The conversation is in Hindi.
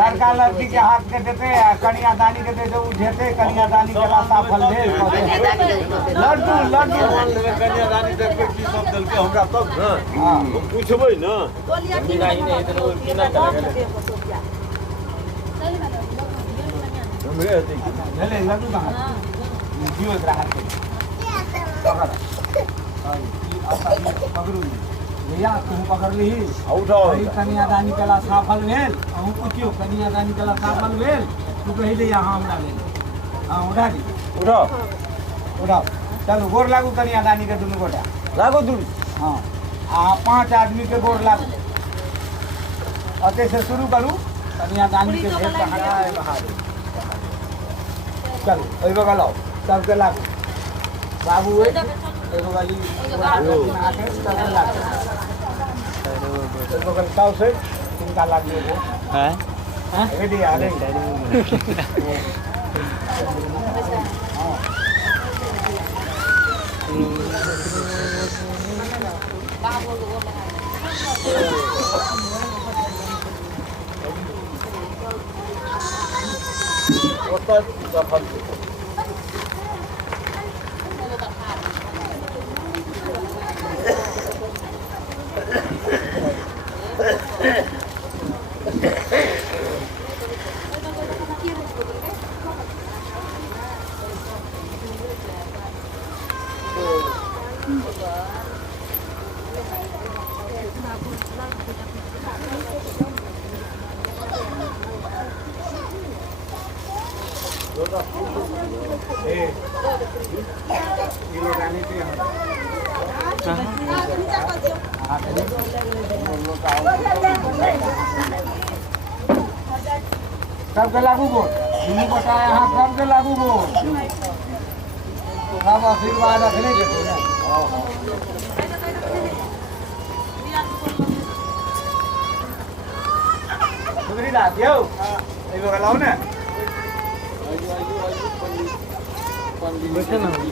लड़का लड़की के हाथ के देते कन्यादानी के देते उठेते कन्यादानी के लाशा फल भेल लड्डू लड्डू कन्यादानी देखबे की सब देलके हमरा तब न हम पूछबै न हमरे हेतै भेले लड्डू कहाँ दियो एकरा हाथ के पकड़ू भैया तुम पकड़ ली उठाओ कन्यादानी कला सफल भेल अहूँ पूछियो कन्यादानी कला सफल भेल तू कहिले यहाँ हमरा ले हाँ उठा दी उठाओ उठाओ चलो गोर लागू कन्यादानी के दुनू गोटा लागो दुनू हाँ आ 5 आदमी के गोर लागू अते से शुरू करू कन्यादानी के भेल के हटाए बहार चलो ओइ बगल आओ सबके लागू बाबू एगो वाली आके सब लागू तो कल साउ से चिंता लागी हो हैं हां रेडी आ रही ओता सफल सबके लागू बोल दुनू गोटा यहाँ सबके लागू बोल सब आशीर्वाद रखने के सुधरी दास यौ एगो लाओ ने